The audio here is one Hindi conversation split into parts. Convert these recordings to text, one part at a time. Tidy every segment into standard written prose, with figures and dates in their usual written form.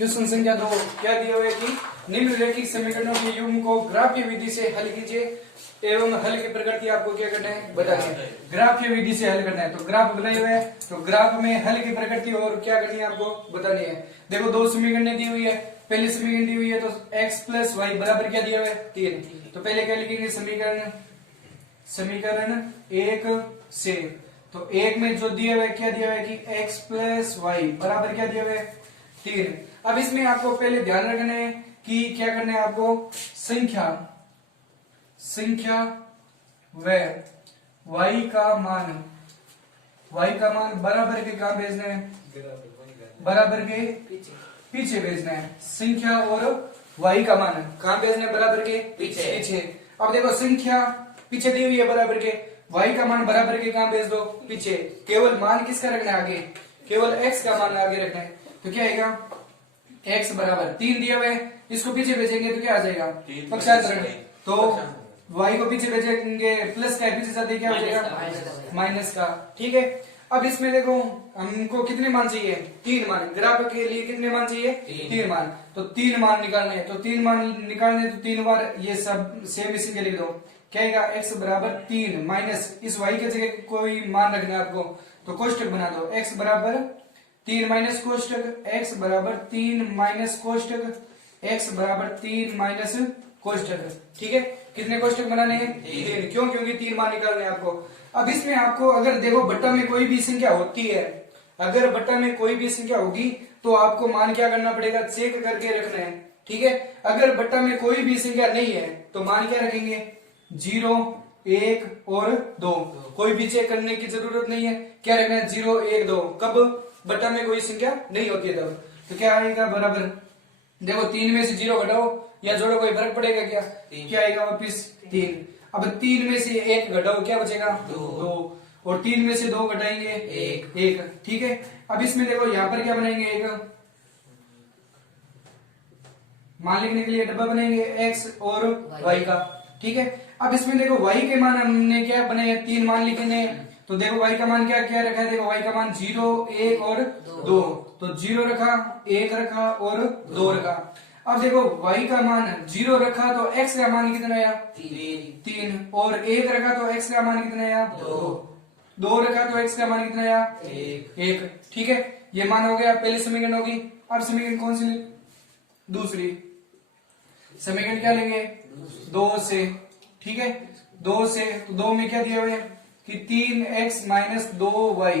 क्वेश्चन संख्या 2 क्या दिया हुआ है कि निम्नलिखित समीकरणों के युग्म को ग्राफ्य विधि से हल कीजिए एवं हल की प्रकृति आपको क्या करना है बतानी है। ग्राफ्य विधि से हल करना है तो ग्राफ बनाए हुए हैं तो ग्राफ में हल की प्रकृति और क्या करनी है आपको बतानी है। देखो दो समीकरण दी हुई है, पहली समीकरण दी हुई है तो x प्लस वाई बराबर क्या दिया हुआ है 3। तो पहले क्या लिखेंगे समीकरण एक से, तो एक में जो दिया हुआ है क्या दिया हुआ है कि x प्लस वाई बराबर क्या दिया हुआ है 3। अब इसमें आपको पहले ध्यान रखना है कि क्या करना है आपको संख्या व y का मान बराबर के कहां भेजना है, बराबर के पीछे भेजना है। संख्या और y का मान कहां भेजना है, बराबर के पीछे। अब देखो संख्या पीछे दी हुई है बराबर के, y का मान बराबर के कहां भेज दो पीछे। केवल मान किसका रखना है आगे, केवल x का मान आगे रखना है। तो क्या आएगा x बराबर 3 दिया हुआ है, इसको पीछे भेजेंगे तो क्या आ जाएगा पक्षांतरण। तो y को पीछे भेजेंगे प्लस का पीछे जाते क्या हो जाएगा माइनस का। ठीक है, अब इसमें देखो हमको कितने मान चाहिए 3 मान, ग्राफ के लिए कितने मान चाहिए 3 मान। तो 3 मान निकालने हैं, तो 3 मान निकालने तो 3 बार ये सब सेम इसी के लिख दो। क्या आएगा x बराबर 3 माइनस इस y के जगह कोई मान रखना है आपको तो कोष्टक बना दो। x बराबर 3 माइनस कोष्टक, x बराबर 3 माइनस कोष्टक, x बराबर 3 माइनस कोष्टक। ठीक है, कितने कोष्टक बनाने हैं 3। क्यों, क्योंकि 3 मान निकालने हैं आपको। अब इसमें आपको अगर देखो बट्टा में कोई भी संख्या होती है, अगर बट्टा में कोई भी संख्या होगी तो आपको मान क्या करना पड़ेगा, चेक करके रखना है। ठीक है, अगर बट्टा में कोई भी संख्या नहीं है तो मान क्या रखेंगे 0 1 और 2, कोई भी चेक करने की जरूरत नहीं है। क्या रखना है 0 1 2, कब बट्टा में कोई संख्या नहीं होती है तब। तो क्या आएगा बराबर, देखो 3 में से 0 घटाओ या जोड़ो कोई फर्क पड़ेगा क्या, क्या आएगा वापिस 3। अब 3 में से 1 घटाओ क्या बचेगा 2, और 3 में से 2 घटाएंगे 1। ठीक है, अब इसमें देखो यहाँ पर क्या बनाएंगे एक मान लिखने के लिए डब्बा बनाएंगे x और y का। ठीक है, अब इसमें देखो y के मान हमने क्या बनाए 3 मान लिखेंगे। तो देखो y का मान क्या क्या रखा है, देखो y का मान 0 1 और 2, तो 0 रखा 1 रखा और 2 रखा। अब देखो y का मान 0 रखा तो x का मान कितना आया 3, और 1 रखा तो x का मान कितना आया 2 रखा तो x का मान कितना आया 1। ठीक है, ये मान हो गया पहले समीकरण होगी। अब समीकरण कौन सी, दूसरी समीकरण क्या लेंगे 2 से। ठीक है, 2 से, तो 2 में क्या दिया हुआ है कि 3x माइनस 2y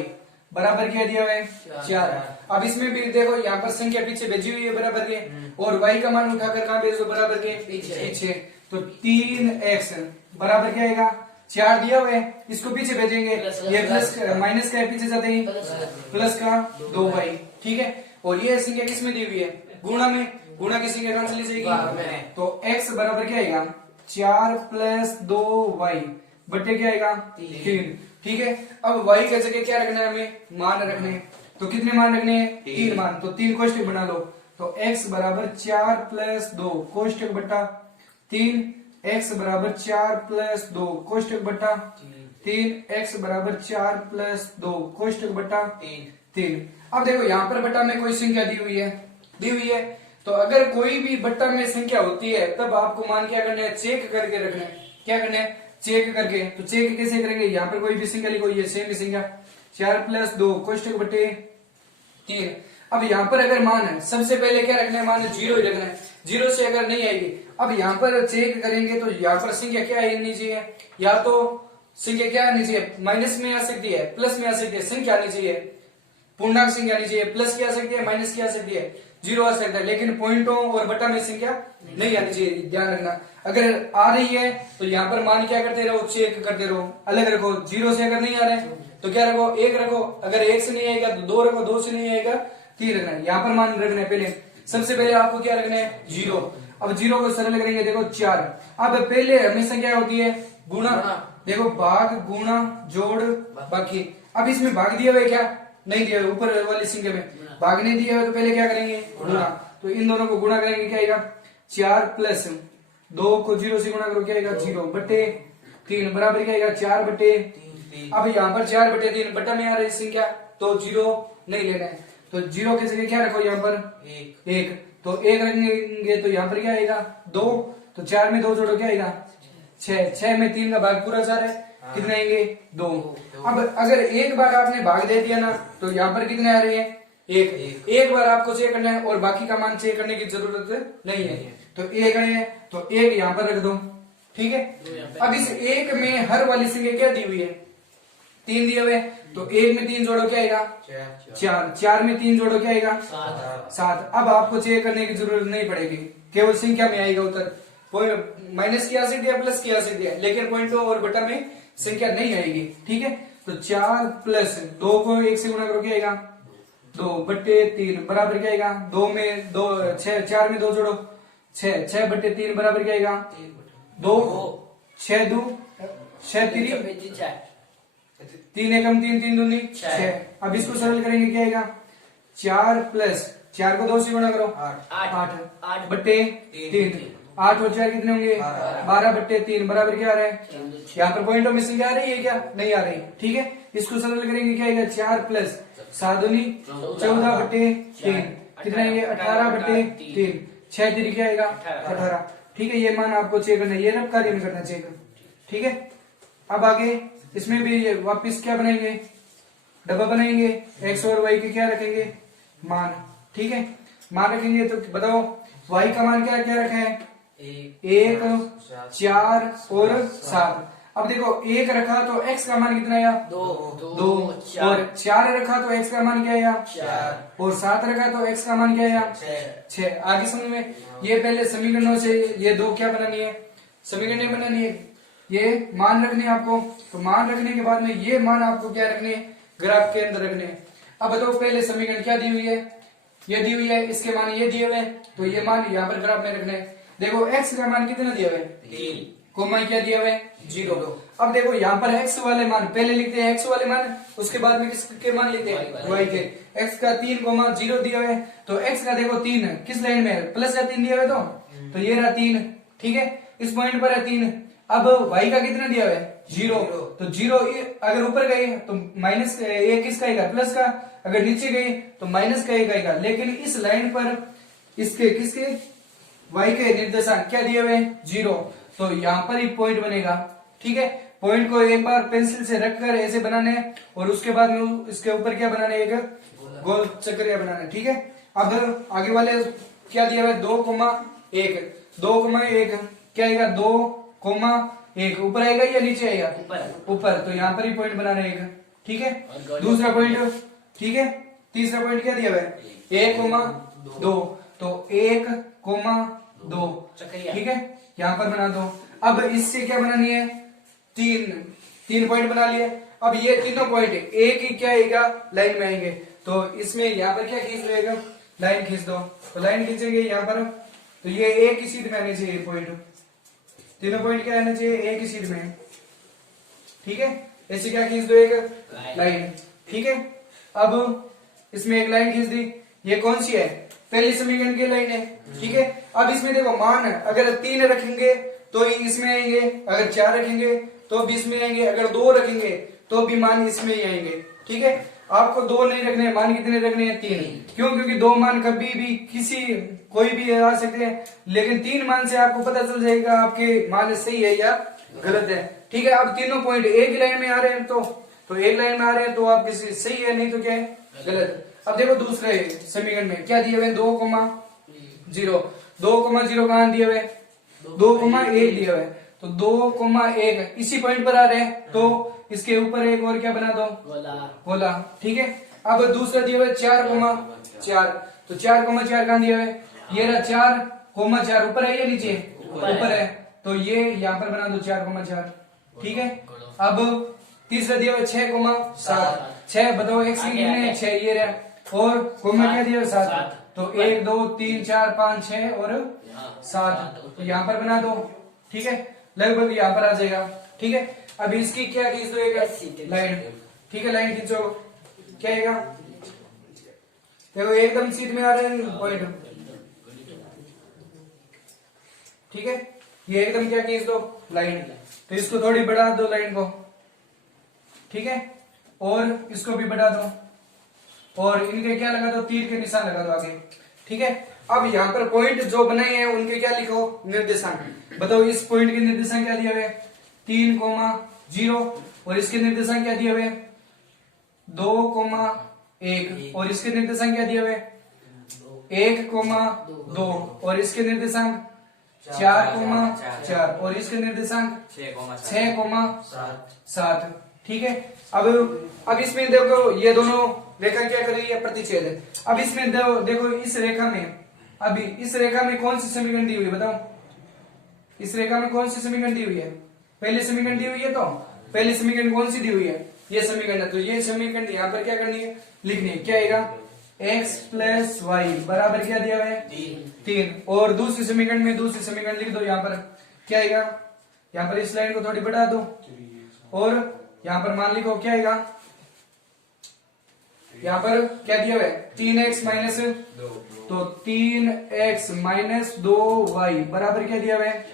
बराबर क्या दिया हुआ है 4। अब इसमें भी देखो यहाँ पर संख्या पीछे भेजी हुई है बराबर के, और y का मान उठाकर कहां भेज दो बराबर के पीछे। तो 3x बराबर क्या आएगा 4 दिया हुआ है, इसको पीछे भेजेंगे, ये प्लस माइनस का पीछे जाते ही प्लस का 2y। ठीक है, और ये संख्या किसमें दी हुई है गुणा में, गुणा की संख्या कहां चली जाएगी, तो x बराबर क्या आएगा 4 प्लस 2y बट्टे क्या आएगा 3। ठीक है, अब y के जगह क्या रखना है हमें मान रखने हैं, तो कितने मान रखने हैं 3 मान। तो 3 कोष्टक बना लो, तो x बराबर 4 प्लस 2 कोष्टक बट्टा 3, x बराबर 4 प्लस 2 कोष्टक बट्टा 3, x बराबर 4 प्लस 2 कोष्टक बट्टा 3। अब देखो यहाँ पर बट्टा में कोई संख्या दी हुई है, तो अगर कोई भी बट्टा में संख्या होती है तब आपको मान क्या करना है चेक करके रखना है। क्या करना है चेक करके, तो चेक कैसे करेंगे, यहाँ पर कोई भी संख्या लिखो, ये सेम संख्या 4 प्लस 2 कोष्टक बटे 3। अब यहाँ पर अगर मान है सबसे पहले क्या रखना है, मान 0 ही रखना है, 0 से अगर नहीं आएगी। अब यहाँ पर चेक करेंगे तो यहाँ पर संख्या क्या आनी चाहिए, या तो संख्या क्या आनी चाहिए माइनस में आ सकती है, प्लस में आ सकती है, संख्या आनी चाहिए पूर्णांक संख्या आनी चाहिए, प्लस की आ सकती है, माइनस की आ सकती है, 0 आ सकता है, लेकिन पॉइंटों और बट्टा में संख्या नहीं आनी चाहिए। ध्यान रखना, अगर आ रही है तो यहाँ पर मान क्या करते रहो चेक करते रहो, अलग रखो। 0 से अगर नहीं आ रहे तो क्या रखो 1 रखो, अगर 1 से नहीं आएगा तो 2 रखो, 2 से नहीं आएगा 3 रखना है। यहाँ पर मान रखना है पहले, सबसे पहले आपको क्या रखना है 0। अब 0 को सरल करेंगे, देखो 4। अब पहले हमेशा क्या होती है गुणा, देखो भाग गुणा जोड़ बाकी। अब इसमें भाग दिया हुआ है क्या नहीं दिया हुआ, ऊपर वाली संख्या में भाग नहीं दिया हुआ, तो पहले क्या करेंगे गुणा। तो इन दोनों को गुणा करेंगे, क्या आएगा 4 प्लस 2 को 0 से गुणा करो, क्या आएगा 0 बटे 3 बराबर क्या आएगा 4 बटे। अब यहाँ पर 4 बटे 3 बटा में आ रही संख्या तो 0 नहीं लेना है, तो 0 की जगह क्या रखो यहाँ पर एक, तो 1 रखेंगे तो यहाँ पर क्या आएगा 2, तो 4 में 2 जोड़ो क्या आएगा 6, 6 में 3 का भाग पूरा 4 है, कितने आएंगे 2। अब अगर एक बार आपने भाग दे दिया ना तो यहाँ पर कितने आ रहे हैं एक बार आपको चेक करना है और बाकी का मान चेक करने की जरूरत नहीं है। तो एक है तो एक यहाँ पर रख दो, ठीक है। अब इस एक में हर वाली संख्या क्या दी हुई है 3 दिए हुए, तो 1 में 3 जोड़ो क्या आएगा 4, 4 में 3 जोड़ो क्या आएगा 7। अब आपको चेक करने की जरूरत नहीं पड़ेगी, केवल संख्या में आएगा उत्तर। माइनस की आ सकती है प्लस की आ सकती है, लेकिन पॉइंटों और बटा में संख्या नहीं आएगी, ठीक है। तो 4 प्लस 2 को 1 से गुणा करो क्या आएगा 2/3 बराबर क्या आएगा 2 में 2 6, 4 में 2 जोड़ो 6, 6/3 बराबर क्या आएगा 2, 6 2 6 3 एकम 3 3 दूनी 6। अब इसको सरल करेंगे क्या आएगा 4 प्लस 4 को 2 से गुणा करो 8/3, 8 और 4 कितने होंगे 12/3 बराबर क्या आ रहा है, यहाँ पर पॉइंटों में संख्या आ रही है क्या नहीं आ रही, ठीक है। इसको सरल करेंगे क्या आएगा 4 प्लस 7 दूनी 14/3 कितना आएंगे 18/3, 6 3 क्या आएगा 18, ठीक है। ये मान आपको चेक करना है, ये रब कार्य में करना चेक, ठीक है। अब आगे इसमें भी ये वापिस क्या बनाएंगे डब्बा बनाएंगे, एक्स और वाई के क्या रखेंगे मान, ठीक है। मान रखेंगे तो बताओ वाई का मान क्या क्या रखा है 1 4 और 7। अब देखो 1 रखा तो x का मान कितना आया 2 और 4 रखा तो x का मान क्या आया 4 और 7 रखा तो x का मान क्या आया 6। आगे समझ में, ये पहले समीकरणों से ये दो क्या बनानी है समीकरण बनानी है, ये मान रखने आपको। तो मान रखने के बाद में ये मान आपको क्या रखने ग्राफ के अंदर रखने। अब बताओ पहले समीकरण क्या दी हुई है ये दी हुई है, इसके मान ये दिए हुए, तो ये मान यहाँ पर ग्राफ में रखने। देखो x का मान कितना दिया हुआ है 3, कोमा क्या दिया हुआ है 0। अब देखो यहाँ पर x वाले मान पहले लिखते हैं, x वाले मान उसके बाद में किसके मान लिखते हैं y के। x का 3,0 दिया हुआ है, तो x का देखो 3 किस लाइन में है प्लस या 3 दिया हुआ है, तो ये रहा 3, ठीक है। इस पॉइंट पर है 3। अब y का कितना दिया हुआ है 0, तो 0 अगर ऊपर गई तो माइनस एक किसका आएगा प्लस का, अगर नीचे गई तो माइनस का एक आएगा। लेकिन इस लाइन पर इसके किसके y के निर्देशांक क्या दिए हुए 0, तो यहाँ पर ही पॉइंट बनेगा, ठीक है। पॉइंट को एक बार पेंसिल से रखकर ऐसे बनाने और उसके बाद में इसके ऊपर क्या बनाना है एक गोल चक्कर बनाना है, ठीक है। अब आगे वाले क्या दिया हुआ है 2,1, 2,1 क्या आएगा 2,1 ऊपर आएगा या नीचे आएगा ऊपर, तो यहाँ पर ही पॉइंट बनाना है एक, ठीक है। दूसरा पॉइंट, ठीक है। तीसरा पॉइंट क्या दिया हुआ है 1,2, तो 1,2, ठीक है, यहाँ पर बना दो। अब इससे क्या बनानी है 3 पॉइंट बना लिए। अब ये तीनों पॉइंट एक ही क्या आएगा लाइन में आएंगे, तो इसमें यहाँ पर क्या खींच देगा लाइन खींच दो, तो लाइन खींचेंगे यहाँ पर, तो ये एक ही सीध में आने चाहिए पॉइंट, तीनों पॉइंट क्या आना चाहिए एक ही सीध में, ठीक है। ऐसे क्या खींच दो एक लाइन, ठीक है। अब इसमें एक लाइन खींच दी, ये कौन सी है पहली समीकरण की लाइन है, ठीक है। अब इसमें देखो मान अगर 3 रखेंगे तो इसमें आएंगे, अगर 4 रखेंगे तो भी इसमें आएंगे, अगर 2 रखेंगे तो भी मान इसमें ही आएंगे, ठीक है। आपको 2 नहीं रखने, मान कितने रखने हैं 3, क्यों क्योंकि 2 मान कभी भी किसी कोई भी आ सकते हैं, लेकिन 3 मान से आपको पता चल जाएगा आपके मान सही है या गलत है, ठीक है। अब तीनों पॉइंट एक ही लाइन में आ रहे हैं तो एक लाइन में आ रहे हैं तो आप किसी सही है, नहीं तो क्या है गलत। अब देखो दूसरे समीकरण में क्या दिए हुए 2,0, 2,0 कहाँ दिए हुए 2,1 दिए हुए, तो 2,1 इसी पॉइंट पर आ रहे हैं, तो इसके ऊपर एक और क्या बना दो बोला, ठीक है। अब दूसरा दिया हुआ 4,4, तो 4,4 कहाँ दिया है ये रहा 4,4 ऊपर है या नीचे ऊपर है, तो ये यहाँ पर बना दो 4,4, ठीक है। अब तीसरा दिया हुआ 6,7, 6 बताओ एक कितने 6 ये रहा, और कोमा क्या दिया 7, तो 1 2 3 4 5 6 और 7, तो यहाँ पर बना दो, ठीक है। लगभग यहाँ पर आ जाएगा, ठीक है। अब इसकी क्या खींच दो एक लाइन, ठीक है, लाइन खींचो क्या आएगा देखो एकदम सीध में आ रहे हैं पॉइंट, ठीक है। ये एकदम क्या खींच दो लाइन, तो इसको थोड़ी बढ़ा दो लाइन को, ठीक है, और इसको भी बढ़ा दो, और इनके क्या लगा दो, तीर के निशान लगा दो आगे। ठीक है, अब यहाँ पर पॉइंट जो बनाए हैं उनके क्या लिखो, निर्देशांक। बताओ इस पॉइंट के निर्देशांक क्या दिए हुए, 3,0 और इसके निर्देशांक क्या दिए हुए, 2,1 और इसके निर्देशांक क्या दिए हुए, 1,2 और इसके निर्देशांक 4,4 और इसके निर्देशांक 6,7। ठीक है, अब इसमें देखो ये दोनों रेखा क्या कर रही है, प्रतिच्छेद है। अब इसमें देखो इस रेखा में, अभी इस रेखा में कौन सी समीकरण दी हुई है, बताओ इस रेखा में कौन सी समीकरण दी हुई है, पहली समीकरण दी हुई है। तो पहली समीकरण कौन सी दी हुई है, ये समीकरण है। तो ये समीकरण यहाँ पर क्या करनी है, लिखनी है। क्या आएगा, x प्लस वाई बराबर क्या दिया हुआ है, 3। और दूसरी समीकरण में दूसरी समीकरण लिख दो। यहाँ पर क्या आएगा, यहाँ पर इस लाइन को थोड़ी बढ़ा दो और यहाँ पर मान लिखो क्या आएगा, यहाँ पर क्या दिया हुआ है, 3x माइनस 2, तो 3x माइनस 2y बराबर क्या दिया हुआ है,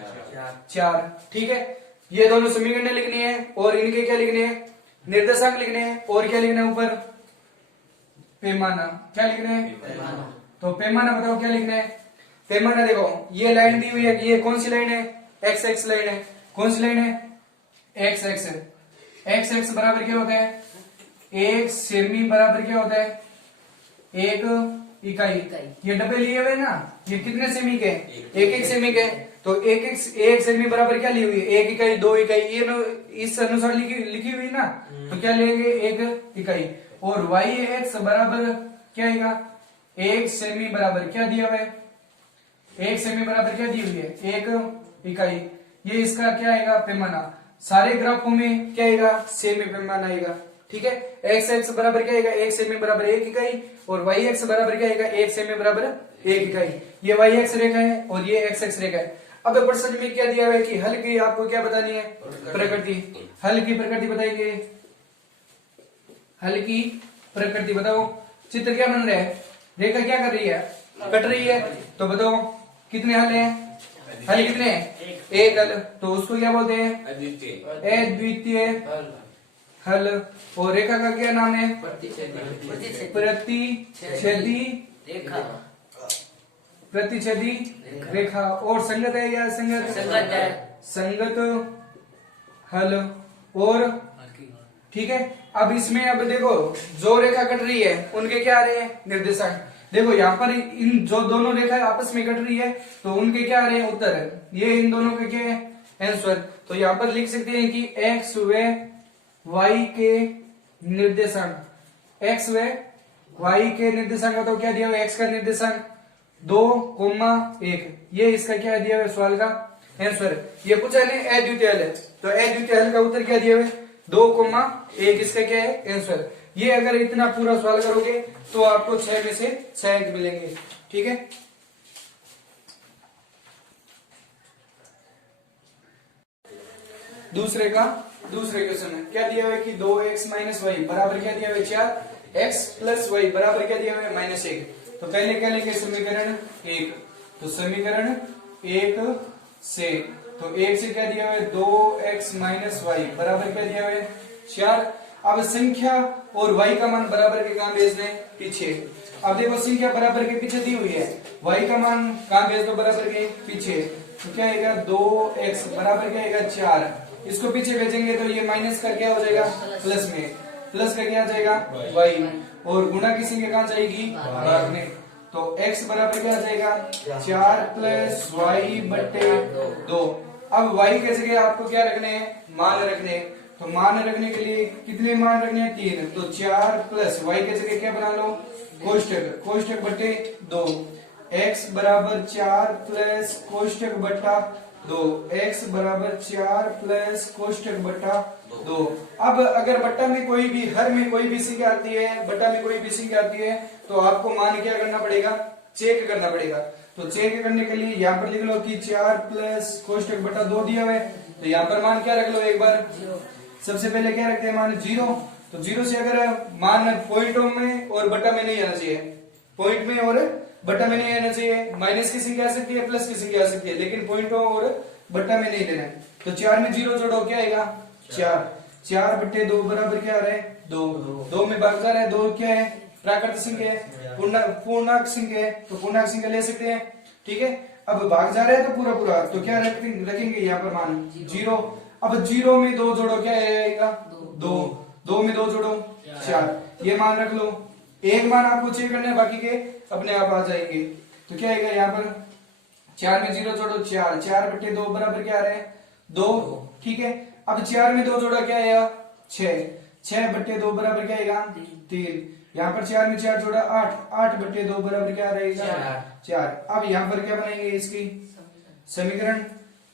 4। ठीक है, ये दोनों समीकरण लिखनी है और इनके क्या लिखने हैं, निर्देशांक लिखने हैं और क्या लिखना है ऊपर, पैमाना। क्या लिखना है, तो पैमाना बताओ क्या लिखना है। पैमाना देखो ये लाइन दी हुई है, ये कौन सी लाइन है, एक्स एक्स लाइन है। कौन सी लाइन है, एक्स एक्स। एक्स एक्स बराबर क्या होता है, 1 सेमी बराबर क्या होता है, 1 इकाई। ये डब्बे लिए हुए ना, ये कितने सेमी के, 1 सेमी के। तो 1 सेमी बराबर क्या ली हुई है, 1 इकाई, 2 इकाई, ये इस अनुसार लिखी हुई ना। तो क्या लेंगे, 1 इकाई। और y x बराबर क्या आएगा, 1 सेमी बराबर क्या दिया हुआ है, 1 सेमी बराबर क्या दी हुई है, 1 इकाई। ये इसका क्या आएगा, पैमाना। सारे ग्राफों में क्या आएगा, सेमी पैमाना आएगा। ठीक है, x x बराबर क्या आएगा, 1 सेमी बराबर 1 इकाई और y x बराबर क्या आएगा, 1 सेमी बराबर 1 इकाई। ये y x रेखा है और ये x x रेखा है। अब प्रश्न में क्या दिया हुआ है कि हल की आपको क्या बतानी है, प्रकृति। हल की प्रकृति बताइए, हल की प्रकृति बताओ। चित्र क्या बन रहा है, रेखा क्या कर रही है, कट रही है। तो बताओ कितने हल हैं, हल कितने हैं, एक हल। तो उसको क्या बोलते हैं, अद्वितीय हल। और रेखा का क्या नाम है, प्रतिच्छेदी रेखा। प्रतिच्छेदी रेखा। और संगत है या संगत, संगत है, संगत हल। और ठीक है, अब इसमें अब देखो जो रेखा कट रही है उनके क्या आ रहे हैं, निर्देशांक। देखो यहाँ पर इन जो दोनों रेखा आपस में कट रही है तो उनके क्या आ रहे हैं, उत्तर। ये इन दोनों के क्या है, आंसर। तो यहाँ पर लिख सकते हैं कि x व y के निर्देशांक, x व y के निर्देशांक बताओ क्या दिया हुआ है, x का निर्देशांक 2,1। ये इसका क्या दिया हुआ है, सवाल का आंसर। ये पूछा नहीं अद्वितीय हल है, तो अद्वितीय हल का उत्तर क्या दिया हुआ है, 2,1 इसका क्या है, आंसर। ये अगर इतना पूरा सवाल करोगे तो आपको 6 में से 6 अंक मिलेंगे। ठीक है, दूसरे क्वेश्चन में क्या दिया हुआ है कि 2x माइनस वाई बराबर क्या दिया हुआ है, 4x प्लस वाई बराबर क्या दिया हुआ है, -1। तो पहले क्या लिखे, समीकरण 1। तो समीकरण 1 से, तो 1 से क्या दिया हुआ है, 2x माइनस वाई बराबर क्या दिया हुआ है, 4। अब संख्या और y का मान बराबर के कहां भेजना है, पीछे। अब देखो संख्या बराबर के पीछे दी हुई है, y का मान कहां भेज दो, बराबर के पीछे। तो क्या आएगा, 2x बराबर क्या आएगा, 4। इसको पीछे भेजेंगे तो ये माइनस का क्या हो जाएगा, प्लस में। प्लस का क्या आ जाएगा, y। और गुणा की संख्या कहां जाएगी, भाग में। तो x बराबर क्या आ जाएगा, 4 प्लस वाई बटे 2। अब y की जगह आपको क्या रखने हैं, मान रखने हैं। तो मान रखने के लिए कितने मान रखने हैं, 3। तो 4 प्लस y की जगह क्या बना लो, कोष्टक। कोष्टक बटे 2। x बराबर 4 प्लस कोष्टक बटा 2। x बराबर 4 प्लस कोष्टक बटा 2। अब अगर बट्टा में कोई भी, हर में कोई भी संख्या आती है, बट्टा में कोई भी संख्या आती है, तो आपको मान क्या करना पड़ेगा, चेक करना पड़ेगा। तो चेक करने के लिए यहाँ पर लिख लो कि 4 प्लस कोष्टक बटा 2 दिया हुआ है। तो यहाँ पर मान क्या रख लो, एक बार सबसे पहले क्या रखते हैं, मान 0। तो 0 से अगर मान पॉइंटों में और बट्टा में नहीं आना चाहिए, पॉइंट में और बट्टा में नहीं आना चाहिए। माइनस की संख्या आ सकती है, प्लस की संख्या आ सकती है, लेकिन पॉइंटों और बट्टा में नहीं लेना है। तो 4 में 0 जोड़ो, क्या आएगा, 4। 4 बटे 2 बराबर क्या आ रहा है, 2। 2 में भाग जा रहा है, 2 क्या है, प्राकृत संख्या है, पूर्णांक संख्या है, तो पूर्णांक संख्या ले सकते हैं। ठीक है, अब भाग जा रहा है तो पूरा पूरा, तो क्या रखेंगे यहाँ पर मान 0। अब 0 में 2 जोड़ो, क्या आएगा 2, 2 में 2 जोड़ो 4, ये मान रख लो। एक मान आपको चेक करना है, बाकी के अपने आप आ जाएंगे। तो क्या आएगा यहाँ पर 4 में 0 जोड़ो 4, 4 बटे 2 बराबर क्या आ रहा है 2। ठीक है, अब 4 में 2 जोड़ा क्या आएगा 6, 6 बटे 2 बराबर क्या आएगा 3। यहाँ पर 4 में 4 जोड़ा 8, 8 बटे 2 बराबर क्या रहेगा 4। अब यहाँ पर क्या बनाएंगे इसकी समीकरण,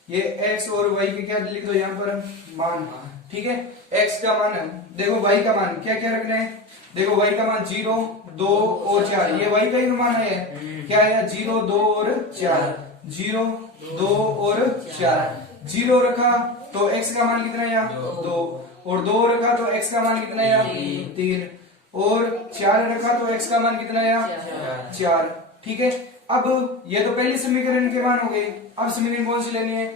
ये x और y के क्या लिख दो यहाँ पर मान। ठीक है, x का मान देखो, y का मान क्या क्या रखना है, देखो y का मान 0, 2 और 4, ये y का ही मान है, क्या है 0, 2 और 4, 0, 2 और 4। 0 रखा तो x का मान कितना है 2, और 2 रखा तो x का मान कितना है 3, और 4 रखा तो x का मान कितना है 4। ठीक है, अब ये तो पहली समीकरण के मान हो गए। अब समीकरण कौन सी लेनी है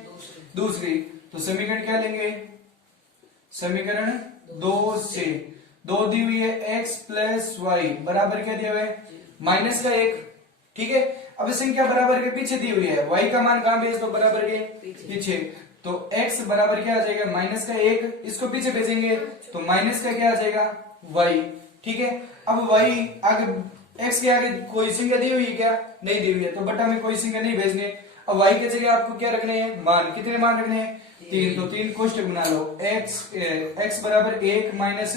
दूसरी, तो समीकरण क्या लेंगे, समीकरण 2 से 2 दी हुई है x प्लस वाई बराबर क्या दिया हुआ है माइनस का 1। ठीक है, अब संख्या बराबर के पीछे दी हुई है, y का मान कहां भेज दो बराबर के पीछे, तो x बराबर क्या आ जाएगा माइनस का 1, इसको पीछे भेजेंगे तो माइनस का क्या आ जाएगा y। ठीक है, अब y आगे x के आगे कोई संख्या दी हुई है क्या, नहीं दी हुई है, तो बटा में कोई संख्या नहीं भेजने। अब y की जगह आपको क्या रखने हैं मान, कितने मान रखने हैं 3, तो 3 कोष्टक बना लो, x बराबर 1 माइनस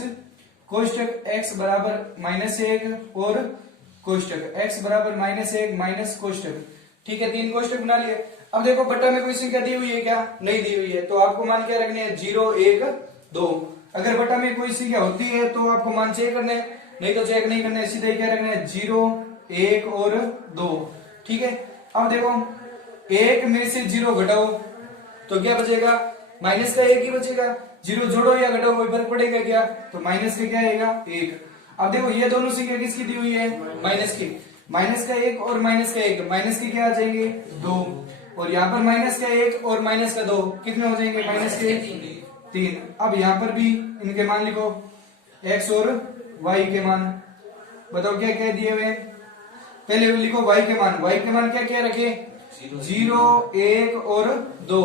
कोष्टक x बराबर माइनस 1 और कोष्टक x बराबर माइनस 1 माइनस कोष्टक। ठीक है, 3 कोष्टक बना लिए। अब देखो बटा में कोई संख्या दी हुई है क्या, नहीं दी हुई है, तो आपको मान क्या रखने हैं 0, 1, 2। अगर बटा में कोई संख्या होती है तो आपको मान चेक करने, नहीं तो चेक नहीं करना है, सीधे क्या रखना है 0, 1 और 2। ठीक है, अब देखो 1 में से 0 घटाओ तो क्या बचेगा माइनस का 1 ही बचेगा, 0 जोड़ो या घटाओ कोई फर्क पड़ेगा क्या, तो माइनस का क्या आएगा 1। अब देखो ये दोनों संख्या किसकी दी हुई है माइनस की, माइनस का 1 और माइनस का 1, माइनस के क्या आ जाएंगे 2, और यहाँ पर माइनस का 1 और माइनस का 2 कितने हो जाएंगे माइनस के 3। अब यहाँ पर भी इनके मान लिखो x और y के मान, बताओ क्या क्या दिए हुए, पहले लिखो y के मान क्या क्या रखे 0, 1 और 2,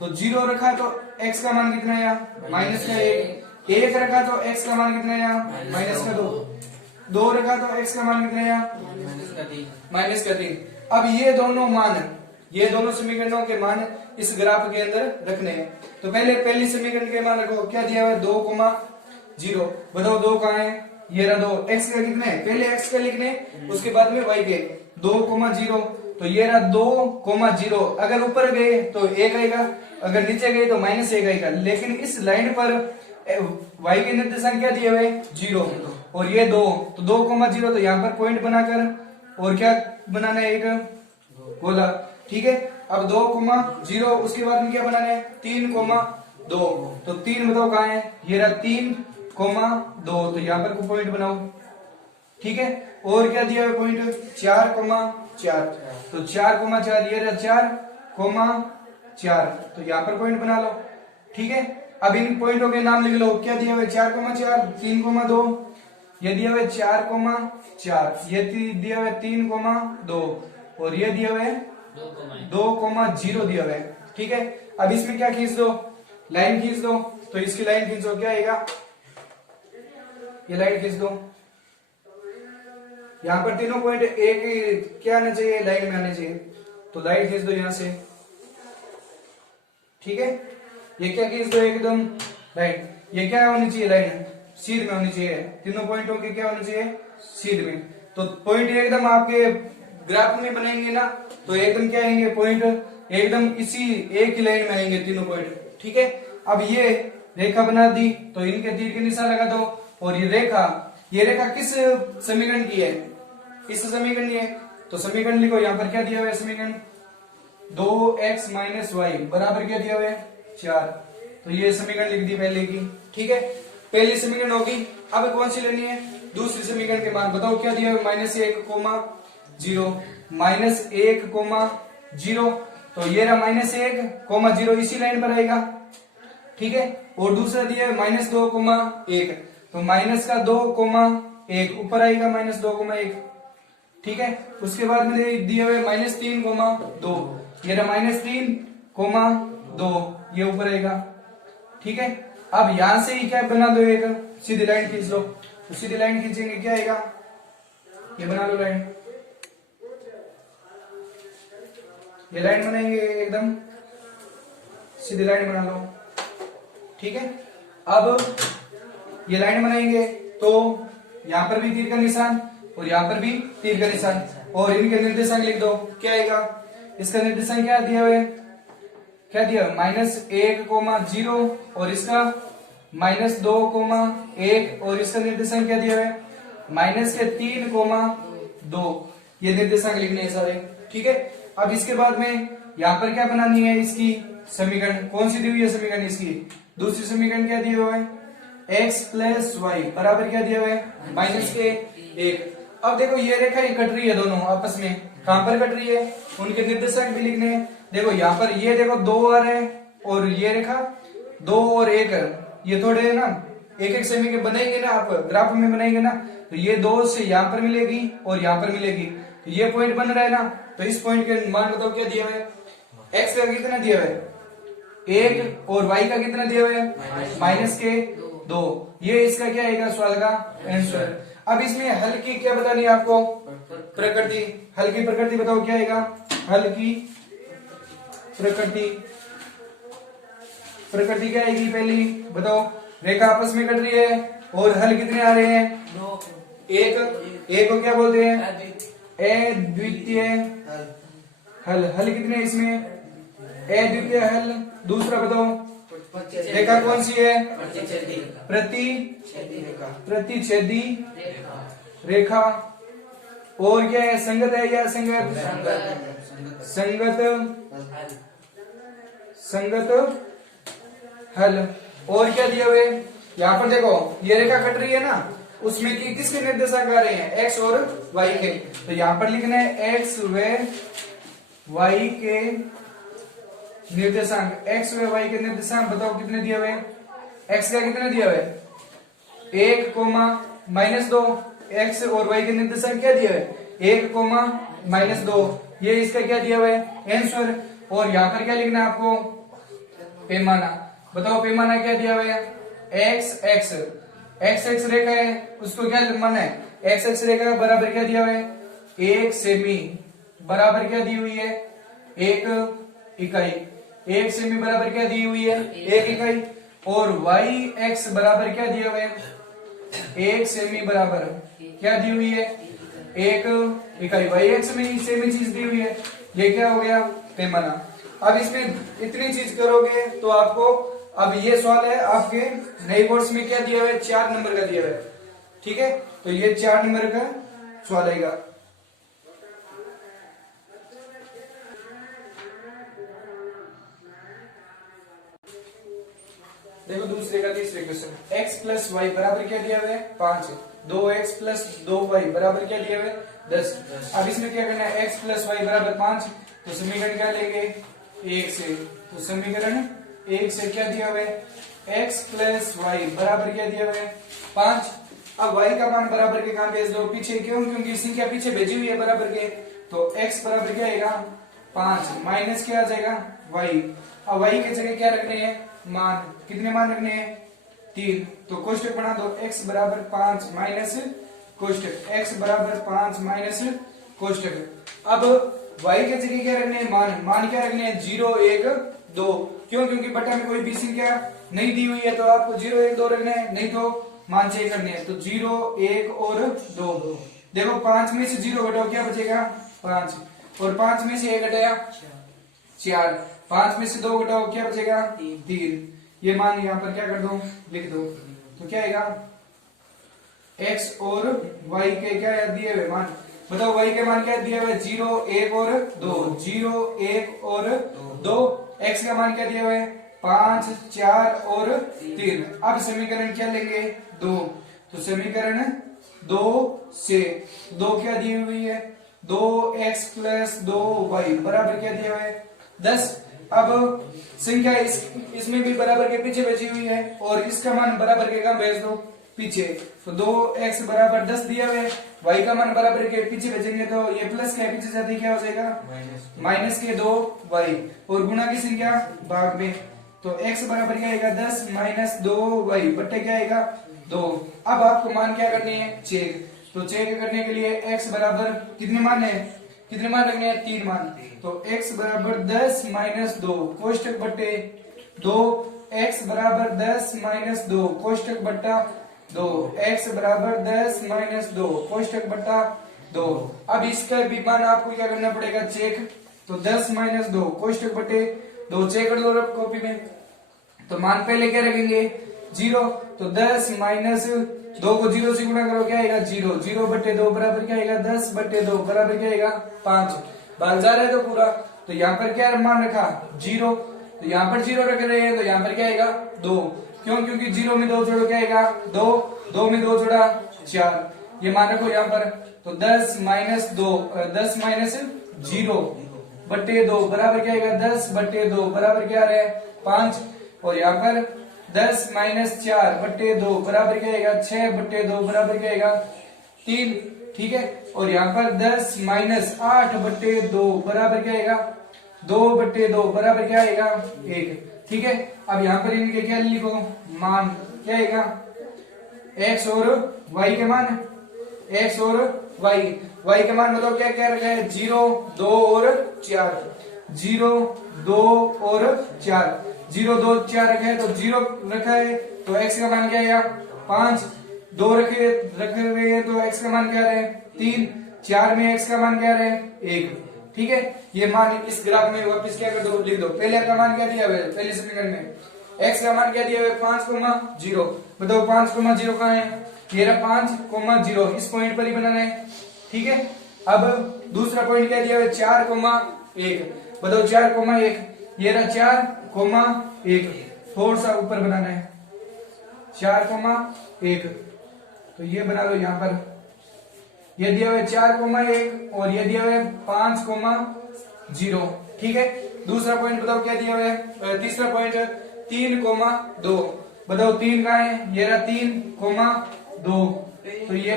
तो 0 रखा तो x का मान कितना है माइनस का 1, 1 रखा तो x का मान कितना है माइनस का 2, 2 रखा तो x का मान कितना है माइनस का 3। अब ये दोनों मान, ये दोनों समीकरणों के मान इस ग्राफ के अंदर रखने हैं। तो पहली समीकरण के मान रखो, क्या दिया हुआ है 2,0, बताओ 2 कहाँ है, ये रहा 2, x का कितने पहले x का लिखने उसके बाद में y के 2,0, तो ये रहा 2,0। अगर ऊपर गए तो 1 आएगा, अगर नीचे गए तो माइनस 1 आएगा, लेकिन इस लाइन पर y के निर्देशांक क्या दिए हुए 0 और ये 2, तो 2,0, तो यहाँ पर पॉइंट बनाकर और क्या बनाना है एक गोला। ठीक है, अब 2,0 उसके बाद में क्या बनाना है 3,2, तो 3 बताओ कहाँ है, ये रहा 3,2, तो यहाँ पर पॉइंट बनाओ। ठीक है, और क्या दिया है पॉइंट 4,4, तो 4,4 ये रहा 4,4, तो यहाँ पर पॉइंट बना लो। ठीक है, अब इन पॉइंटों के नाम लिख लो, क्या दिया हुआ 4,4, 3,2, ये दिया हुआ 4,4, ये दिया हुआ 3,2 और ये दिया हुआ 2,0 दिया हुआ है। ठीक है, अब इसमें क्या खींच दो, लाइन खींच दो, तो इसकी लाइन खींचो, क्या आएगा ये लाइन खींच दो, यहाँ पर तीनों पॉइंट एक क्या आना चाहिए लाइन में आने चाहिए, तो लाइन खींच दो यहां से। ठीक है, ये क्या खींच दो एकदम लाइन, ये क्या होनी चाहिए लाइन सीध में होनी चाहिए, तीनों पॉइंटों के क्या होनी चाहिए सीध में। तो पॉइंट एकदम आपके ग्राफ में बनेंगे ना, तो एकदम क्या आएंगे पॉइंट एकदम इसी एक ही लाइन में आएंगे तीनों पॉइंट। ठीक है, अब ये रेखा बना दी तो इनके तीर के निशान लगा दो, और ये रेखा किस समीकरण की है, इस समीकरण की है, तो समीकरण लिखो, यहाँ पर क्या दिया हुआ है समीकरण 2x माइनस वाई बराबर क्या दिया हुआ है 4, तो ये समीकरण लिख दी पहले की। ठीक है, पहली समीकरण होगी। अब कौन सी लेनी है दूसरी समीकरण के मान, बताओ क्या दिया हुआ -1,0 -1,0, तो ये रहा -1,0 इसी लाइन पर आएगा। ठीक है, और दूसरा दिया है -2,1, तो -2,1 1 ऊपर आएगा -2,1, ठीक है। उसके बाद में दिए हुए -3,2, ये रहा -3,2, ये ऊपर आएगा, ठीक है। अब यहां से ही क्या बना दो, एक सीधी लाइन खींच लो, तो सीधी लाइन खींचेंगे क्या आएगा, ये बना लो लाइन, ये लाइन बनाएंगे एकदम सीधी लाइन बना लो, ठीक है। अब ये लाइन बनाएंगे तो यहां पर भी तीर का निशान और यहां पर भी तीर का निशान, और इनके निर्देशांक लिख दो, क्या आएगा, इसका निर्देशांक क्या दिया हुआ है, क्या दिया, -1,0 और इसका -2,1 और इसका निर्देशांक क्या दिया हुआ है, -3,2, ये निर्देशांक लिखने हैं सारे, ठीक है। अब इसके बाद में यहां पर क्या बनानी है, इसकी समीकरण कौन सी दी हुई है, समीकरण इसकी दूसरी समीकरण क्या दिया हुआ है, x + y बराबर क्या दिया हुआ है, -1। अब देखो ये रेखा ये कट रही है दोनों आपस में, कहां पर कट रही है, उनके निर्देशांक भी लिखने हैं। देखो यहाँ पर ये देखो 2 आ रहे हैं और ये रेखा 2 और 1, ये थोड़े है ना एक एक सेमी के बनेंगे ना, आप ग्राफ में बनाएंगे ना, तो ये 2 से यहाँ पर मिलेगी और यहाँ पर मिलेगी, तो ये पॉइंट बन रहा है ना, तो इस पॉइंट के मान बताओ क्या दिया हुआ है, x का कितना दिया हुआ है 1 और y का कितना दिया हुआ है -2, ये इसका क्या आएगा सवाल का आंसर। अब इसमें हल की क्या बतानी है आपको, प्रकृति, हल की प्रकृति बताओ क्या आएगा, हल की प्रकृति क्या आएगी, पहली बताओ, रेखा आपस में कट रही है और हल कितने आ रहे हैं, एक को क्या बोलते हैं, अद्वितीय हल, हल कितने इसमें, अद्वितीय हल। दूसरा बताओ रेखा कौन सी है, प्रतिच्छेदी रेखा, और क्या है, संगत है या असंगत, संगत हल। और क्या दिया हुए, यहाँ पर देखो ये रेखा कट रही है ना, उसमें की किसके निर्देशांक आ रहे हैं, x और y के, तो यहाँ पर लिखना है x व y के निर्देशांक, x व y के निर्देशांक बताओ कितने दिए हुए, x का कितने दिया हुआ है 1, -2, x और y के निर्देशांक क्या दिया है 1, -2, ये इसका क्या दिया हुआ है आंसर। और यहाँ पर क्या लिखना है आपको, पैमाना, बताओ पैमाना क्या दिया हुआ है, x रेखा है, उसको क्या माना है, x रेखा बराबर क्या दिया हुआ है 1 सेमी, बराबर क्या दी हुई है 1 इकाई, 1 सेमी बराबर क्या दी हुई है 1 इकाई, और y बराबर क्या दिया हुआ है 1 सेमी बराबर क्या दी हुई है 1 इकाई, y में सेमी चीज दी हुई है, ये क्या हो गया पैमाना। अब इसमें इतनी चीज करोगे तो आपको, अब ये सवाल है आपके नए कोर्स में क्या दिया हुआ है, 4 नंबर का दिया हुआ है, ठीक है, तो ये 4 नंबर का सवाल आएगा। देखो दूसरे का तीसरे क्वेश्चन, x + y बराबर क्या दिया हुआ है 5, 2x + 2y बराबर क्या दिया हुआ है 10। अब इसमें क्या करना है, x + y बराबर 5, तो समीकरण क्या लेंगे 1 से, तो समीकरण 1 से क्या दिया हुआ है x + y बराबर क्या दिया हुआ है 5। अब y का मान बराबर के कहां भेज दो, पीछे, क्यों, क्योंकि संख्या पीछे भेजी हुई है बराबर के, तो x बराबर क्या आएगा 5 माइनस क्या आ जाएगा y। अब y की जगह क्या रखने हैं मान, कितने मान रखने हैं 3, तो कोष्टक बना दो, x बराबर 5 माइनस कोष्टक, x बराबर 5 माइनस कोष्टक। अब y के जगह क्या रखने हैं मान क्या रखने हैं 0, 1, 2, क्यों, क्योंकि बटा में कोई भी संख्या नहीं दी हुई है, तो आपको 0, 1, 2 रखने हैं, नहीं तो मान चेक करने हैं, तो 0, 1 और 2। देखो 5 में से 0 घटाओ क्या बचेगा 5, और 5 में से 1 घटाया 4, 5 में से 2 घटाओ क्या बचेगा 3। ये मान यहाँ पर क्या कर दो लिख दो, तो क्या आएगा x और y के क्या दिए हुए मान, बताओ y के मान क्या दिया हुआ है 0, 1 और 2, 0, 1 और 2, x का मान क्या दिया हुआ है 5, 4 और 3। अब समीकरण क्या लेंगे 2, तो समीकरण 2 से 2 क्या दी हुई है 2x + 2y बराबर क्या दिया हुआ है 10। अब संख्या इसमें भी बराबर के पीछे बची हुई है और इसका मान बराबर के कहां भेज दो पीछे, तो 2x बराबर 10 दिया हुआ है, y का मान बराबर के पीछे भेजेंगे तो ये प्लस के पीछे जाते क्या हो जाएगा माइनस के 2y, और गुणा की संख्या भाग में, तो x बराबर क्या आएगा 10 माइनस 2y बट्टे क्या आएगा 2। अब आपको मान क्या करनी है चेक, तो चेक करने के लिए x बराबर कितने मान है, कितने मान रखने हैं 3 मान, तो x बराबर 10 माइनस 2 कोष्टक बट्टे 2, x बराबर 10 माइनस 2 कोष्टक बट्टा 2, x बराबर 10 माइनस 2 कोष्टक बट्टा 2। अब इसका भी मान आपको क्या करना पड़ेगा चेक, तो 10 माइनस 2 कोष्टक बट्टे 2 चेक कर दो कॉपी में, तो मान पहले क्या रखेंगे 0, तो 10 माइनस 2 को 0 से गुणा करो क्या आएगा 0, 0 बट्टे 2 बराबर क्या आएगा 10 बट्टे 2 बराबर क्या आएगा 5, भाग जा रहा है तो पूरा, तो यहाँ पर क्या मान रखा 0, तो यहाँ पर 0 रख रहे हैं तो यहाँ पर क्या आएगा 2, क्यों, क्योंकि 0 में 2 जोड़ो क्या आएगा 2, 2 में 2 जोड़ा 4, ये मान रखो यहाँ पर, तो 10 माइनस 2 10 माइनस 0 बट्टे 2 बराबर क्या आएगा 10 बट्टे 2 बराबर क्या आ रहा है 5, और यहाँ पर 10 माइनस 4 बट्टे 2 बराबर क्या आएगा 6 बट्टे 2 बराबर क्या आएगा 3, ठीक है, और यहाँ पर 10 माइनस 8 बट्टे 2 बराबर क्या आएगा 2 बट्टे 2 बराबर क्या आएगा 1, ठीक है। अब यहाँ पर इनके क्या लिखो मान क्या आएगा x और y के मान, x और y के मान बताओ क्या क्या रखा है 0 2 और 4, 0 2 और 4, 0 2 4 रखा है तो 0 रखा है तो x का मान क्या आएगा 5, 2 रख रहे हैं तो x का मान क्या है 3, 4 में x का मान क्या है 1, ठीक है। ये मान इस ग्राफ में वापस क्या कर दो लिख दो, पहले का मान क्या दिया हुआ है पहले समीकरण में x का मान क्या दिया हुआ है 5,0, बताओ 5,0 कहाँ है, ये रहा 5,0, इस पॉइंट पर ही बनाना है, ठीक है। अब दूसरा पॉइंट क्या दिया हुआ है 4,1, बताओ 4,1, ये रहा 4,1, थोड़ा सा ऊपर बनाना है 4,1, तो ये बना लो यहाँ पर, ये दिया हुआ है 4,1 और ये दिया हुआ है 5,0, ठीक है। दूसरा पॉइंट बताओ क्या दिया हुआ है, तीसरा पॉइंट 3,2, बताओ 3 कहाँ है, ये रहा 3,2, तो ये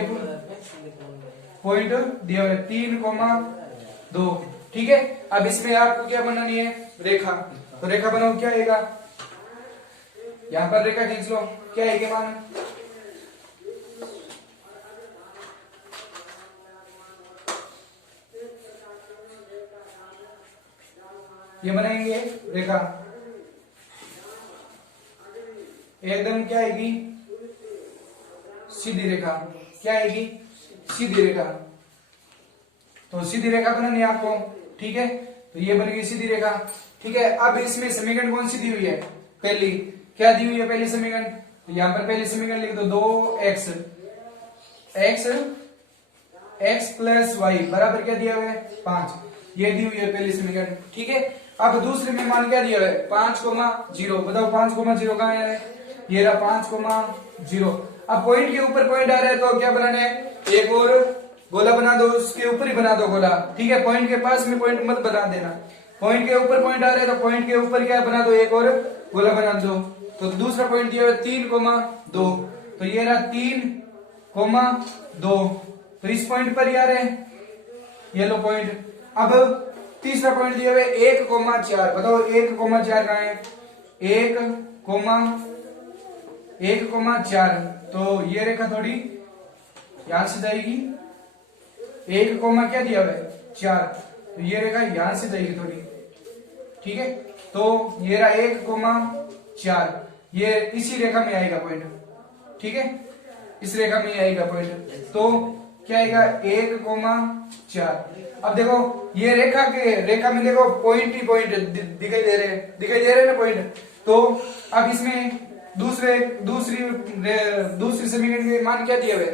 पॉइंट दिया हुआ है 3,2, ठीक है। अब इसमें आपको क्या बनानी है रेखा, तो रेखा बनाओ क्या आएगा, यहाँ पर रेखा खींच लो क्या है मान, ये बनाएंगे रेखा एकदम क्या आएगी सीधी रेखा, क्या आएगी सीधी रेखा, तो सीधी रेखा बनानी है आपको, ठीक है, तो ये बनेगी सीधी रेखा, ठीक है। अब इसमें समीकरण कौन सी दी हुई है, पहली क्या दी हुई है पहली समीकरण, तो यहाँ पर पहली समीकरण लिख दो 2x x प्लस वाई बराबर क्या दिया हुआ है 5, ये दी हुई है पहली समीकरण, ठीक है। अब दूसरे में मान क्या दिया हुआ है 5,0, बताओ 5,0 कहाँ है, ये रहा 5,0। अब पॉइंट के ऊपर पॉइंट आ रहा है तो क्या बनाना है, एक और गोला बना दो, उसके ऊपर ही बना दो गोला, ठीक है। पॉइंट के पास में पॉइंट मत बना देना, पॉइंट के ऊपर पॉइंट आ रहा है तो पॉइंट के ऊपर क्या बना दो, एक और गोला बना दो, तो दूसरा पॉइंट दिया हुआ है 3,2, तो ये रहा 3,2, तो इस पॉइंट पर ही आ रहे हैं ये लो पॉइंट। अब तीसरा पॉइंट दिया हुआ है 1,4, बताओ 1,4 कहाँ है, 1,4, तो ये रेखा थोड़ी यहां से जाएगी, 1, क्या दिया हुआ है 4, तो ये रेखा यहां से जाएगी थोड़ी, ठीक है, तो ये रहा 1,4, ये इसी रेखा में आएगा पॉइंट, ठीक है, इस रेखा में आएगा पॉइंट, तो क्या आएगा 1,4। अब देखो ये रेखा में देखो पॉइंट ही पॉइंट दिखाई दे रहे हैं ना पॉइंट, तो अब इसमें दूसरी समीकरण के मान क्या दिया हुआ है,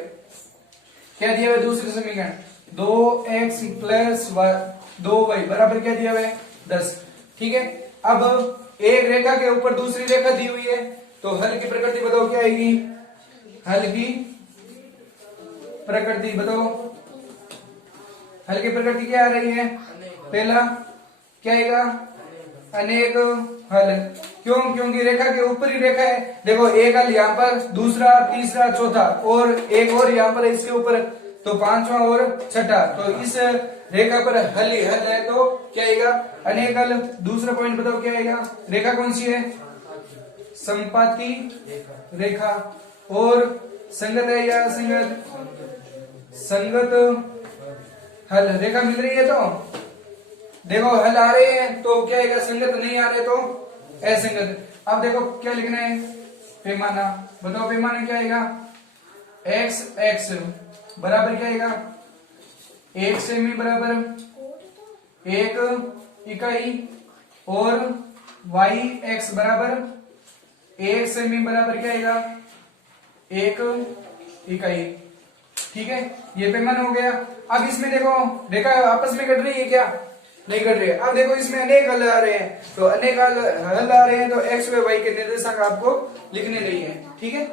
क्या दिया हुआ है दूसरी समीकरण 2x प्लस 2y बराबर क्या दिया हुआ है 10, ठीक है। अब एक रेखा के ऊपर दूसरी रेखा दी हुई है तो हल की प्रकृति बताओ क्या आएगी, हल की प्रकृति बताओ, हल की प्रकृति क्या आ रही है, पहला क्या आएगा अनेक हल। क्यों? क्योंकि रेखा के ऊपर ही रेखा है। देखो एक हल यहाँ पर, दूसरा, तीसरा, चौथा और एक और यहाँ पर इसके ऊपर, तो पांचवा और छठा। तो इस रेखा पर हल ही हल है, तो क्या आएगा? अनेक हल। दूसरा पॉइंट बताओ क्या आएगा? रेखा कौन सी है? संपाती रेखा। और संगत है या असंगत? संगत हल। रेखा मिल रही है तो देखो हल आ रहे हैं तो क्या आएगा? संगत। नहीं आ रहे तो असंगत। अब देखो क्या लिखना है? पैमाना। बताओ पैमाना क्या आएगा? एक्स एक्स बराबर क्या आएगा? 1 सेमी बराबर 1 इकाई और वाई एक्स बराबर 1 सेमी बराबर क्या आएगा? 1 इकाई। ठीक है, ये पैमाना हो गया। अब इसमें देखो रेखा आपस में कट रही है क्या? नहीं कट रही है। अब देखो इसमें अनेक हल आ रहे हैं, तो अनेक हल आ रहे हैं तो एक्स व वाई के निर्देशांक आपको लिखने नहीं है। ठीक है,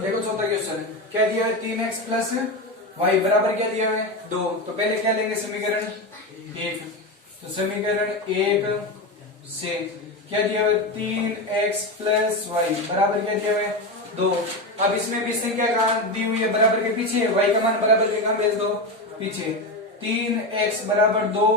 देखो चौथा क्वेश्चन क्या दिया है? 3x प्लस वाई बराबर क्या दिया है? 2। तो पहले क्या लेंगे? समीकरण 1। तो समीकरण 1 से क्या दिया है? 3x प्लस वाई बराबर क्या दिया है? 2। अब इसमें भी संख्या कहां दी हुई है? बराबर के पीछे। वाई का मान बराबर के कहां भेज दो? पीछे। 3x बराबर 2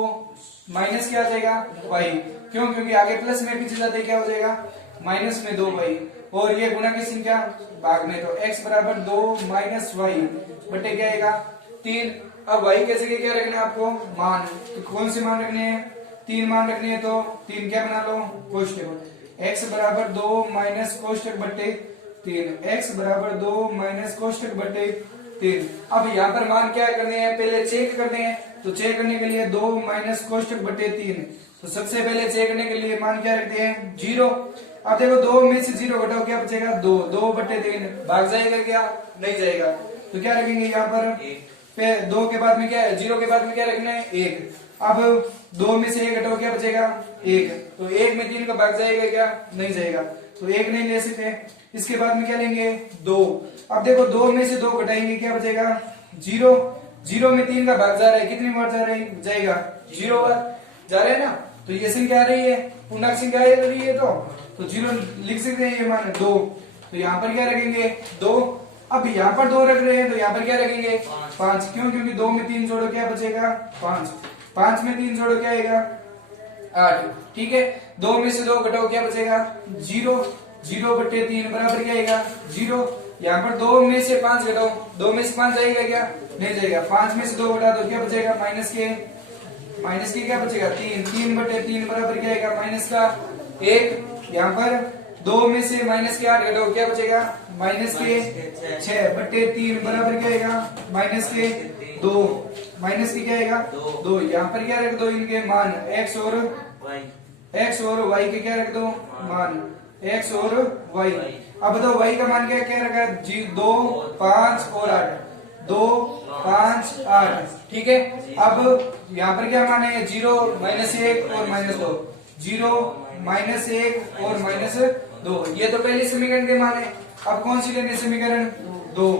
माइनस क्या आ जाएगा? वाई। क्यों? क्योंकि आगे प्लस में पीछे जाते क्या हो जाएगा? माइनस में 2 वाई। और ये गुणा की संख्या भाग में, तो x बराबर 2 माइनस वाई बटे क्या आएगा? 3। अब y के जगह क्या रखना है आपको? मान। तो कौन से मान रखने हैं? 3 मान रखने हैं, तो 3 क्या बना लो? कोष्टक। x बराबर 2 माइनस कोष्टक बटे 3। x बराबर 2 माइनस कोष्टक बटे 3। अब यहाँ पर मान क्या करने हैं? पहले चेक करने हैं। तो चेक करने के लिए 2 माइनस कोष्टक बटे 3। तो सबसे पहले चेक करने के लिए मान क्या रखते हैं? 0। अब देखो 2 में से 0 घटाओ क्या बचेगा? 2। 2 बटे 3 भाग जाएगा क्या? नहीं जाएगा। तो क्या रखेंगे यहाँ पर? 2 के बाद में क्या है? 0 के बाद में क्या रखना है? 1। अब 2 में से 1 घटाओ क्या बचेगा? 1। तो 1 में 3 का भाग जाएगा क्या? नहीं जाएगा। तो 1 नहीं ले सकते। इसके बाद में क्या लेंगे? 2। अब देखो 2 में से 2 घटाएंगे क्या बचेगा? 0। 0 में 3 का भाग जा रहा है, कितनी बार जा रही जाएगा? 0 बार जा रहा है ना। तो ये संख्या आ रही है, पूर्णांक संख्या आ रही है, तो 0 लिख सकते हैं। ये मान 2। तो यहाँ पर क्या रखेंगे? 2। अब यहाँ पर 2 रख रहे हैं, तो यहाँ पर क्या रखेंगे? 5। क्यों? क्योंकि 2 में 3 जोड़ो क्या बचेगा? 5। 5 में 3 जोड़ो क्या आएगा? 8। ठीक है, 2 में से 2 घटाओ क्या बचेगा? 0। 0 बटे 3 बराबर क्या आएगा? 0। यहाँ पर 2 में से 5 घटाओ, 2 में से 5 जाएगा क्या? नहीं जाएगा। 5 में से 2 घटा दो क्या बचेगा? माइनस के क्या बचेगा? 3। 3 बटे 3 बराबर क्या आएगा? माइनस का 1। यहाँ पर 2 में से माइनस के 8 घटाओ क्या बचेगा? माइनस के 6 बटे 3 बराबर क्या आएगा? माइनस के 2। माइनस के क्या आएगा? 2। यहाँ पर क्या रख दो? इनके मान x और y के क्या रख दो? मान x और y। अब बताओ y का मान क्या रखा है? 2, 5 और 8। 2, 5, 8। ठीक है, अब यहाँ पर क्या मान है? 0, -1 और -2। 0, -1 और -2। ये तो पहले समीकरण के मान है। अब कौन सी लेंगे? समीकरण 2।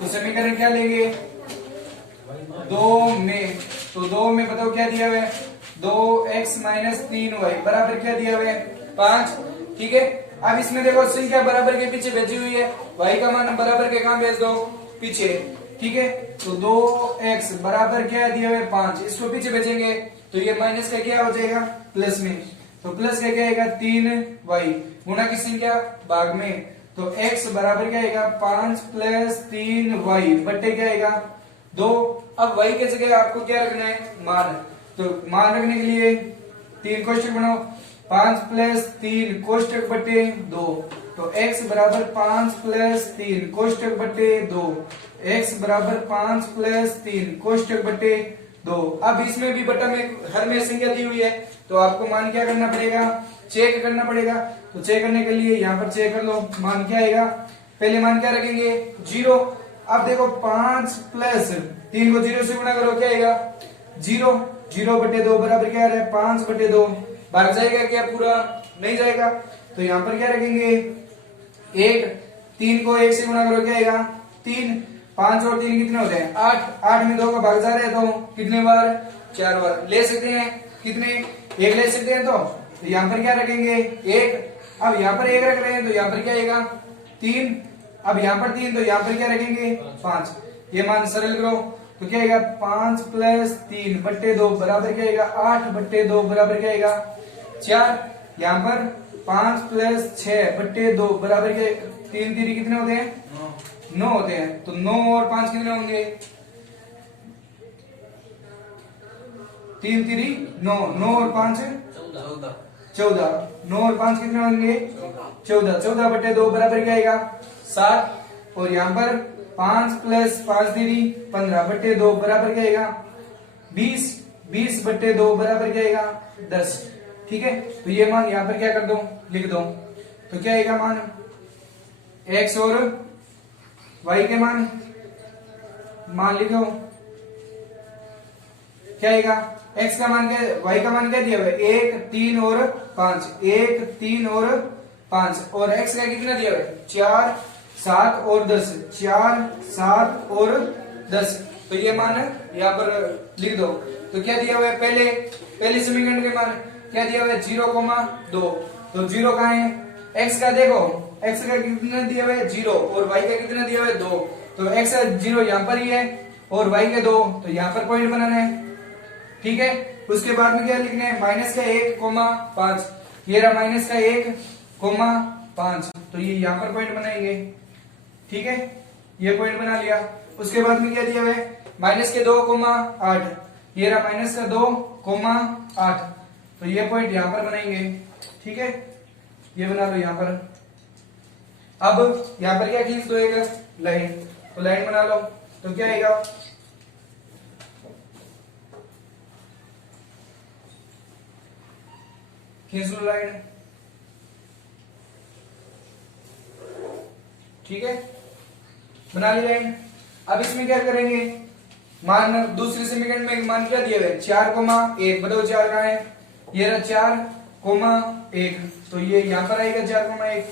तो समीकरण क्या लेंगे? 2 में, तो 2 में बताओ क्या दिया हुआ है? 2x - 3y बराबर क्या दिया हुआ है? 5। ठीक है, अब इसमें देखो संख्या बराबर के पीछे भेजी हुई है, y का मान बराबर के कहां भेज दो? पीछे। ठीक है, तो 2x बराबर क्या दिया हुआ है? 5। इसको पीछे भेजेंगे तो ये माइनस का क्या हो जाएगा? प्लस में। तो प्लस का क्या आएगा? 3y गुणा की संख्या भाग में, तो x बराबर क्या आएगा? 5 + 3y बट्टे क्या आएगा? 2। अब y के जगह आपको क्या रखना है? मान। तो मान रखने के लिए 3 कोष्टक बनाओ। 5 + 3 कोष्टक बटे 2। तो x बराबर 5 + 3 कोष्टक बटे 2। x बराबर 5 + 3 कोष्टक बटे 2। अब इसमें भी बटा में हर में संख्या दी हुई है, तो आपको मान क्या करना पड़ेगा? चेक करना पड़ेगा। तो चेक करने के लिए यहाँ पर चेक कर लो, मान क्या आएगा? पहले मान क्या रखेंगे? 0। अब देखो 5 + 3 को 0 से गुणा करो क्या आएगा? 0। 0 बटे 2 बराबर क्या आ रहा है? 5 बटे 2। भाग जाएगा क्या? पूरा नहीं जाएगा। तो यहाँ पर क्या रखेंगे? 1। 3 को 1 से गुणा करो क्या आएगा? 3। 5 और 3 कितने होते हैं 8, 8 में 2 का भाग जा रहा है तो कितने बार 4 बार ले सकते हैं, कितने 1 ले सकते हैं। तो यहाँ पर क्या रखेंगे 1, अब यहाँ पर 1 रख रहे हैं तो यहाँ पर क्या आएगा 3, अब यहाँ पर 3 तो यहाँ पर क्या रखेंगे 5। ये मान सरल करो तो क्या आएगा 5 + 3 बट्टे 2 बराबर क्या आएगा 8 बट्टे 2 बराबर क्या आएगा 4। यहाँ पर 5 + 6 बट्टे 2 बराबर क्या 3 3 कितने होते हैं 9 होते हैं। तो 9 और 5 कितने होंगे 3 3 9, 9 और 5 14, 9 और 5 कितने होंगे 14, 14 बट्टे 2 बराबर क्या आएगा 7। और यहाँ पर 5 + 5 3 15 बट्टे 2 बराबर क्या आएगा 20, 20 बट्टे 2 बराबर क्या आएगा 10। ठीक है, तो ये मान यहाँ पर क्या कर दो लिख दो तो क्या आएगा मान x और y के मान लिखो क्या आएगा x का मान क्या y का मान क्या दिया हुआ है 1 3 और 5, 1 3 और 5 और x का कितना दिया हुआ है 4 7 और 10, 4 7 और 10। तो ये मान यहाँ पर लिख दो तो क्या दिया हुआ है पहले समीकरण के मान क्या दिया हुआ है 0,2। तो 0 कहाँ है x का देखो x का कितना दिया हुआ है 0 और y का कितना दिया हुआ है 2। तो x का 0 यहाँ पर ही है और y का 2 तो यहाँ पर पॉइंट बनाना है। ठीक है, उसके बाद में क्या लिखना है -1,5 ये रहा -1,5 तो ये यहाँ पर पॉइंट बनाएंगे। ठीक है, ये पॉइंट बना लिया। उसके बाद में क्या दिया हुआ है -2,8 ये रहा -2,8 तो ये पॉइंट यहाँ पर बनाएंगे। ठीक है, ये बना लो यहाँ पर। अब यहाँ पर क्या खींच दो एक लाइन, तो लाइन बना लो तो क्या आएगा खींच लो लाइन। ठीक है, बना ली लाइन। अब इसमें क्या करेंगे मान दूसरे समीकरण में मान क्या दिया है 4,1 बताओ 4 कहाँ है ये रहा 4,1 तो ये यहाँ पर आएगा 4,1।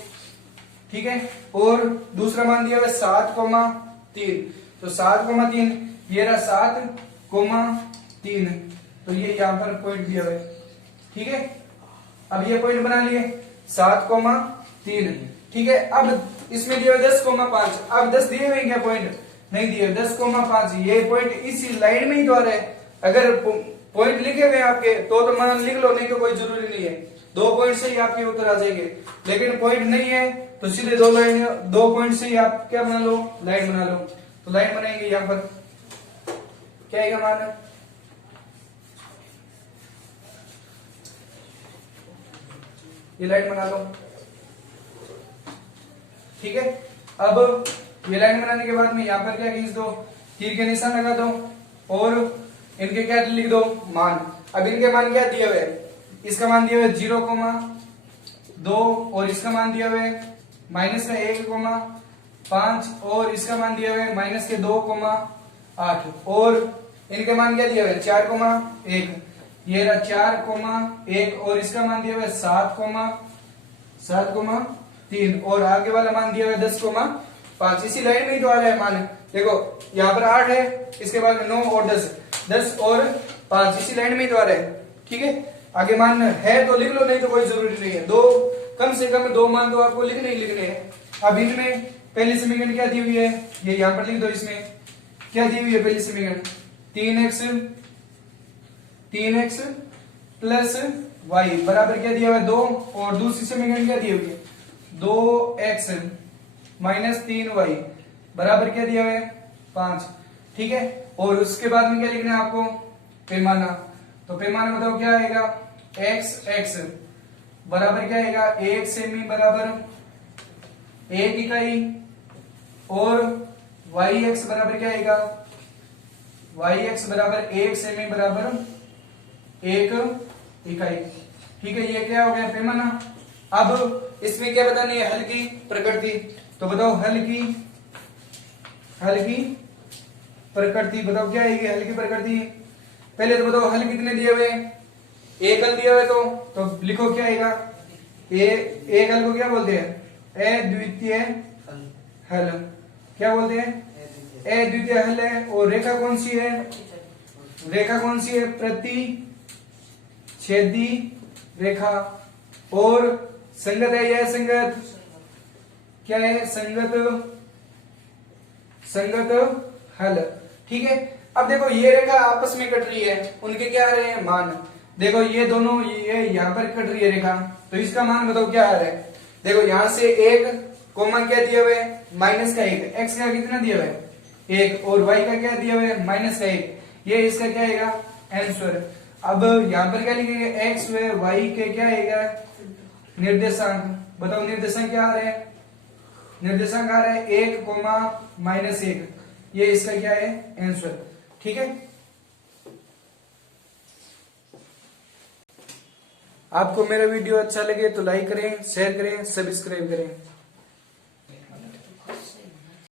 ठीक है, और दूसरा मान दिया हुआ 7,3 तो 7,3 ये रहा 7,3 तो ये यहाँ पर पॉइंट दिया हुआ है। ठीक है, अब ये पॉइंट बना लिए 7,3। ठीक है, अब इसमें दिया हुआ 10,5 अब 10 दिए हुए क्या पॉइंट नहीं दिए 10,5 ये पॉइंट इसी लाइन में ही तो आ रहा है। अगर पॉइंट लिखे हुए आपके तो मान लिख लो नहीं तो कोई जरूरी नहीं है 2 पॉइंट से ही आपके उत्तर आ जाएंगे। लेकिन पॉइंट नहीं है तो सीधे 2 पॉइंट से ही आप क्या बना लो लाइन बना लो। तो लाइन बनाएंगे यहाँ पर क्या आएगा मान ये लाइन बना लो। ठीक है, अब ये लाइन बनाने के बाद में यहाँ पर क्या खींच दो तीर के निशान लगा दो और इनके क्या लिख दो मान। अब इनके मान क्या दिए हुए इसका मान दिया हुआ 0,2 और इसका मान दिया हुआ है -1,5 और इसका मान दिया हुआ है -2,8 और इनके मान क्या दिया हुआ है 4,1 ये रहा 4,1 और इसका मान दिया हुआ है 7,3 और आगे वाला मान दिया हुआ है 10,5 इसी लाइन में ही तो आ रहा है मान। देखो यहाँ पर 8 है इसके बाद में 9 और 10 और 5 इसी लाइन में ही तो आ रहा है। ठीक है, आगे मान है तो लिख लो नहीं तो कोई जरूरी नहीं है। कम से कम 2 मान तो आपको लिखने ही लिखने हैं। अब इनमें पहली समीकरण क्या दी हुई है ये यहाँ पर लिख दो। इसमें क्या दी हुई है पहली समीकरण 3x प्लस y बराबर क्या दिया हुआ है 2 और दूसरी समीकरण क्या दी हुई है 2x माइनस 3y बराबर क्या दिया हुआ है 5। ठीक है, और उसके बाद में क्या लिखना है आपको पैमाना। तो पैमाना बताओ क्या आएगा x बराबर क्या आएगा 1 सेमी बराबर 1 इकाई और yx बराबर क्या आएगा yx बराबर 1 सेमी बराबर 1 इकाई। ठीक है, ये क्या हो गया पैमाना। अब इसमें क्या बतानी है हल की प्रकृति। तो बताओ हल की प्रकृति बताओ क्या आएगी हल की प्रकृति। पहले तो बताओ हल कितने दिए हुए एक हल दिया हुआ है तो लिखो क्या आएगा एक हल को क्या बोलते हैं अद्वितीय हल। क्या बोलते हैं ए द्वितीय हल है। और रेखा कौन सी है? रेखा कौन सी है? प्रतिच्छेदी रेखा। और संगत है यह संगत क्या है? संगत हल। ठीक है। अब देखो ये रेखा आपस में कट रही है, उनके क्या आ रहे हैं? मान। देखो ये दोनों ये यहाँ पर कट रही है रेखा, तो इसका मान बताओ क्या आ रहा है? देखो यहां से एक कॉमन क्या दिया हुआ है? माइनस का एक। एक्स का कितना दिया हुआ है? एक। और वाई का क्या दिया हुआ है? माइनस का एक। ये इसका क्या आएगा? आंसर। अब यहां पर क्या लिखेंगे? एक्स व वाई के क्या आएगा? निर्देशांक। बताओ निर्देशांक क्या आ रहे हैं? निर्देशांक आ रहा है 1, -1। ये इसका क्या है? आंसर। ठीक है। आपको मेरा वीडियो अच्छा लगे तो लाइक करें, शेयर करें, सब्सक्राइब करें।